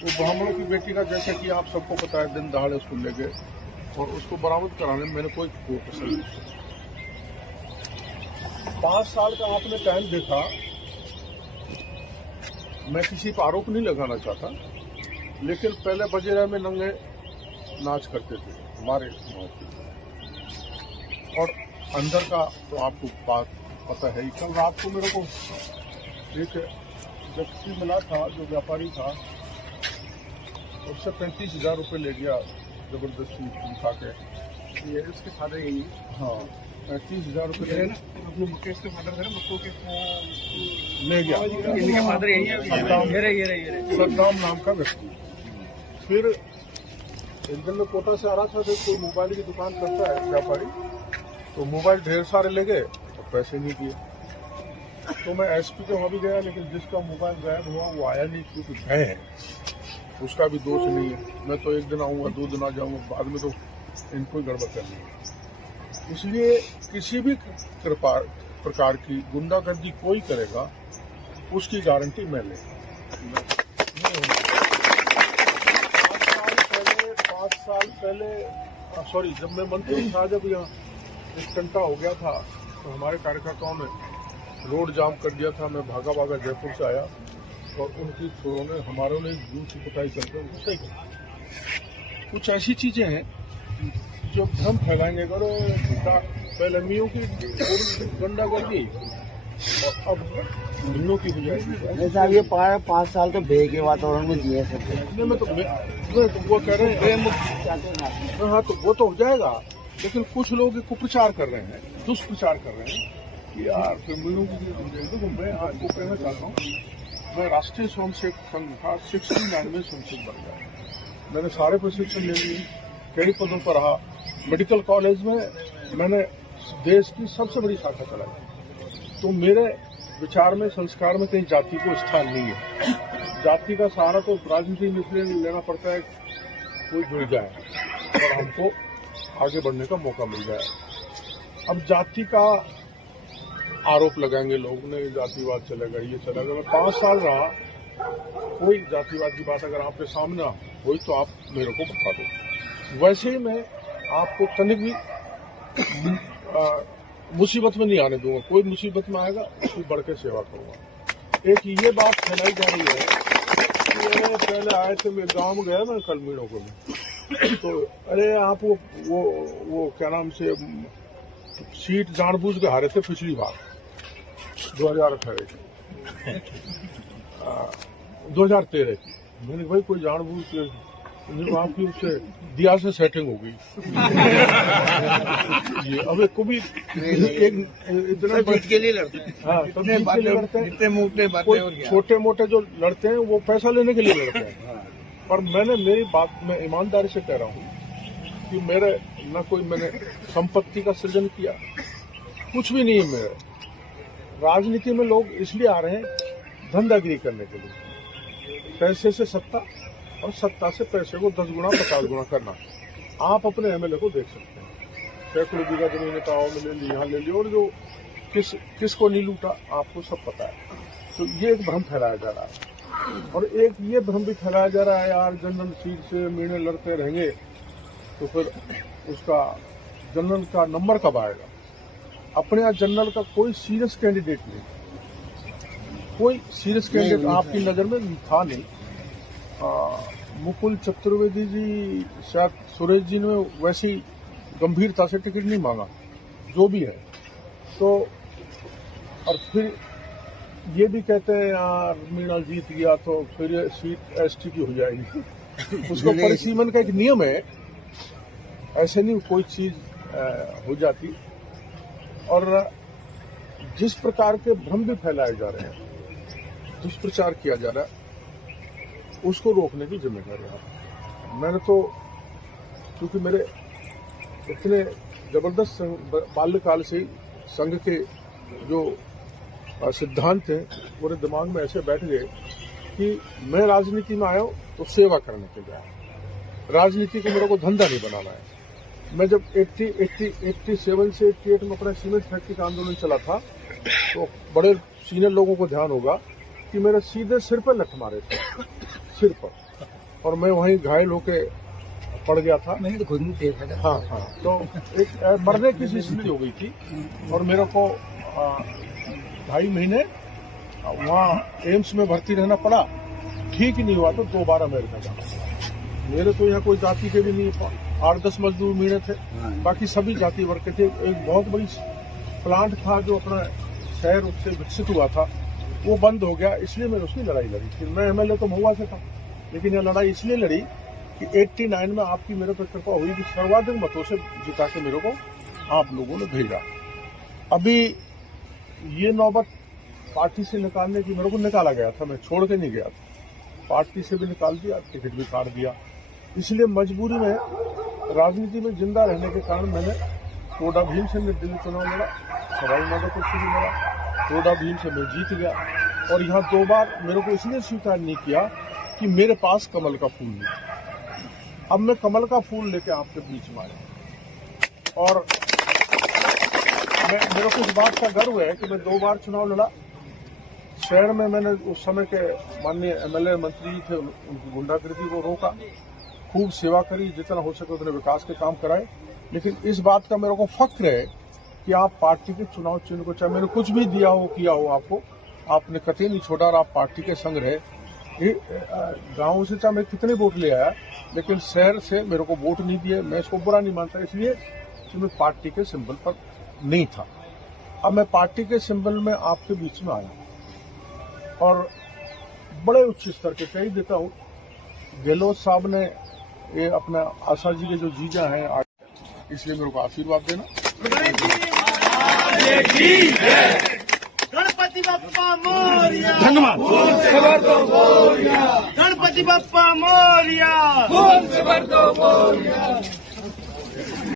वो ब्राह्मणों की बेटी का, जैसे कि आप सबको पता है, दिन दहाड़े उसको ले गए और उसको बरामद कराने में मैंने कोई पसंद नहीं। 5 साल का आपने टाइम देखा। मैं किसी पर आरोप नहीं लगाना चाहता, लेकिन पहले बजेरा में नंगे नाच करते थे हमारे गाँव के, और अंदर का तो आपको बात पता है ही। कल रात को मेरे को एक व्यक्ति मिला था जो व्यापारी था, उससे 35,000 रुपये ले गया जबरदस्ती उठा के। ये उसके फादर यही? हाँ, 35,000 रुपये ले मुकेश के फादर ले गया। इनके फादर यही है? सद्दाम नाम का व्यक्ति। फिर एक दिन में कोटा से आ रहा था, तो कोई मोबाइल की दुकान करता है व्यापारी, तो मोबाइल ढेर सारे ले गए और पैसे नहीं दिए। तो मैं एसपी के वहाँ भी गया, लेकिन जिसका मोबाइल गायब हुआ वो आया नहीं, क्योंकि भय है, उसका भी दोष नहीं है। मैं तो एक दिन आऊँगा, 2 दिन आ जाऊँगा, बाद में तो इनको ही गड़बड़ करनी है। इसलिए किसी भी प्रकार की गुंडागर्दी कोई करेगा, उसकी गारंटी मैं ले। 5 साल पहले सॉरी, जब मैं मंत्री था, जब यहाँ घंटा हो गया था, तो हमारे कार्यकर्ताओं ने रोड जाम कर दिया था। मैं भागा भागा जयपुर से आया और उनकी छोरों ने, हमारों ने जूठ की पिटाई करके उनको सही किया। कुछ ऐसी चीजें हैं जो हम फैलाएंगे। अगर पहले मियों की गुंडागर्दी और अब मियों की हो जाएगी। साहब ये 5 साल तो भय के वातावरण में जिए सकते हैं। मैं तो वो कह रहे हैं, हाँ, तो वो तो हो जाएगा, लेकिन कुछ लोग कुप्रचार कर रहे हैं, दुष्प्रचार कर रहे हैं कि यार मियों की। देखो, मैं आपको कहना चाहता हूँ, मैं राष्ट्रीय स्वयंसेवक संघ का 69 में स्वयंसेवक बन गया। मैंने सारे प्रशिक्षण ले लिए, कई पदों पर रहा। मेडिकल कॉलेज में मैंने देश की सबसे बड़ी शाखा चलाई। तो मेरे विचार में, संस्कार में कहीं जाति को स्थान नहीं है। जाति का सहारा तो राजनीति में इसलिए लेना पड़ता है, कोई जुड़ जाए और हमको आगे बढ़ने का मौका मिल जाए। अब जाति का आरोप लगाएंगे लोग, ने जातिवाद चलेगा, ये चलेगा। मैं 5 साल रहा, कोई जातिवाद की बात अगर आपके सामने हुई तो आप मेरे को बता दो। वैसे ही मैं आपको तनिक भी मुसीबत में नहीं आने दूंगा। कोई मुसीबत में आएगा उसकी बढ़ के सेवा करूंगा। एक ये बात फैलाई जा रही है कि पहले आए थे, मैं गांव में गया, मैं कल मीणों को तो अरे आप वो क्या नाम से सीट जानबूझ के हारे थे पिछली बार 2018 की 2013 की। मैंने भाई कोई जानबूझ के आपकी उससे दिया से सेटिंग हो गई। ये अब एक को भी इतना के लिए लड़ते हैं। हाँ, बातें छोटे मोटे जो लड़ते हैं वो पैसा लेने के लिए लड़ते हैं। पर मेरी बात में ईमानदारी से कह रहा हूँ कि मेरे न कोई मैंने संपत्ति का सृजन किया, कुछ भी नहीं है मेरे। राजनीति में लोग इसलिए आ रहे हैं धंधागिरी करने के लिए, पैसे से सत्ता और सत्ता से पैसे को 10 गुना 50 गुना करना। आप अपने एमएलए को देख सकते हैं, सैकड़ों बीघा जमीन गाँव में ले ली, यहाँ ले ली, और जो किसको नहीं लूटा आपको सब पता है। तो ये एक भ्रम फैलाया जा रहा है, और एक ये भ्रम भी फैलाया जा रहा है यार जनरल सीट से मीणे लड़ते रहेंगे तो फिर उसका जनरल का नंबर कब आएगा। अपने यहाँ जनरल का कोई सीरियस कैंडिडेट नहीं, कोई सीरियस कैंडिडेट आपकी नजर में था नहीं। मुकुल चतुर्वेदी जी, शायद सुरेश जी ने वैसी गंभीरता से टिकट नहीं मांगा, जो भी है। तो और फिर ये भी कहते हैं यार मीणा जीत गया तो फिर सीट एसटी की हो जाएगी। उसका परिसीमन का एक नियम है, ऐसे नहीं कोई चीज हो जाती। और जिस प्रकार के भ्रम भी फैलाए जा रहे हैं, दुष्प्रचार किया जा रहा है, उसको रोकने की जिम्मेदारी है। मैंने तो, क्योंकि मेरे इतने जबरदस्त बाल्यकाल से संघ के जो सिद्धांत हैं पूरे दिमाग में ऐसे बैठ गए कि मैं राजनीति में आया हूं तो सेवा करने के लिए आया। राजनीति को मेरे को धंधा नहीं बनाना है। मैं जब 87 से 88 में अपना सीमेंट फैक्ट्री का आंदोलन चला था, तो बड़े सीनियर लोगों को ध्यान होगा कि मेरे सीधे सिर पर लठ मारे थे, सिर पर। और मैं वहीं घायल होके पड़ गया था। मैंने तो खुद नहीं देखा था। हाँ हाँ, तो एक मरने की स्थिति हो गई थी और मेरे को 2.5 महीने वहाँ एम्स में भर्ती रहना पड़ा। ठीक ही नहीं हुआ तो दोबारा अमेरिका जाना। मेरे तो यहाँ कोई जाति के भी नहीं, 8-10 मजदूर मेरे थे, बाकी सभी जाति वर्ग के थे। एक बहुत बड़ी प्लांट था जो अपना शहर उससे विकसित हुआ था, वो बंद हो गया, इसलिए मैंने उसकी लड़ाई लड़ी थी। मैं एमएलए तो महुआ से था, लेकिन यह लड़ाई इसलिए लड़ी कि 89 में आपकी मेरे पर कृपा हुई कि सर्वाधिक मतों से जिता के मेरे को आप लोगों ने भेजा। अभी ये नौबत पार्टी से निकालने की, मेरे को निकाला गया था, मैं छोड़ के नहीं गया था, पार्टी से भी निकाल दिया, टिकट भी काट दिया। इसलिए मजबूरी में राजनीति में जिंदा रहने के कारण मैंने टोडा भीम से निर्दलीय चुनाव लड़ा, सवाई माधोपुर से भी लड़ा, टोडा भीम से मैं जीत गया। और यहाँ 2 बार मेरे को इसलिए स्वीकार नहीं किया कि मेरे पास कमल का फूल नहीं। अब मैं कमल का फूल लेके आपके बीच में आया और मेरे को इस बात का गर्व है कि मैं 2 बार चुनाव लड़ा। शहर में मैंने उस समय के माननीय एमएलए मंत्री थे, उनकी गुंडागर्दी को रोका, खूब सेवा करी, जितना हो सके उतने विकास के काम कराए। लेकिन इस बात का मेरे को फक्र है कि आप पार्टी के चुनाव चिन्ह को, चाहे मैंने कुछ भी दिया हो किया हो आपको, आपने कतई नहीं छोड़ा और आप पार्टी के संग रहे। गाँव से चाहे मैं कितने वोट ले आया, लेकिन शहर से मेरे को वोट नहीं दिए। मैं इसको बुरा नहीं मानता, इसलिए कि मैं पार्टी के सिंबल पर नहीं था। अब मैं पार्टी के सिंबल में आपके बीच में आया और बड़े उच्च स्तर के कही देता हूँ। गहलोत साहब ने ये अपना आशा जी के जो जीजा हैं, इसलिए मेरे को आशीर्वाद देना। गणपति बप्पा मोरिया। धन्यवाद। गणपति बप्पा मोरिया।